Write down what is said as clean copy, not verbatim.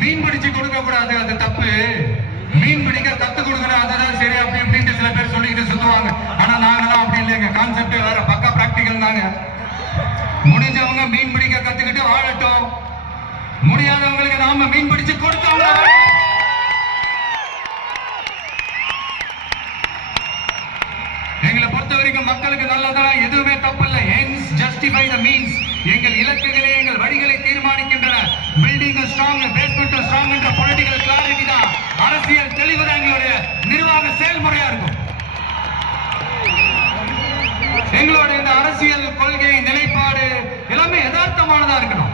மீன் பிடிச்சு கொடுக்க கூடாது, அது தப்பு. மீன் பிடிக்க கத்து கொடுக்கணும், அதுதான் சரி அப்படி இப்படின்ட்டு சில பேர் சொல்லிக்கிட்டு சுத்துவாங்க. ஆனா நாங்களாம் அப்படி இல்லைங்க, கான்செப்ட் வேற, பக்கா பிராக்டிக்கல் தாங்க. முடிஞ்சவங்க மீன் பிடிக்க கத்துக்கிட்டு வாழட்டும், முடியாதவங்களுக்கு நாம மீன் பிடிச்சு கொடுத்தோம். எங்களை பொறுத்த வரைக்கும் மக்களுக்கு நல்லதா எதுவுமே தப்பு இல்லை. ends justify the means. எங்கள் இலக்குகளே எங்கள் வழிகளை தீர்மானிக்கின்றன. பில்டிங் ஸ்ட்ராங், பேஸ்மெண்ட் ஸ்ட்ராங் என்ற பொலிட்டிக்கல் கிளாரிட்டி தான், அரசியல் தெளிவு தான் எங்களுடைய நிர்வாக செயல்முறையா இருக்கும். எங்களுடைய இந்த அரசியல் கொள்கை நிலைப்பாடு எல்லாமே யதார்த்தமானதா இருக்கணும்.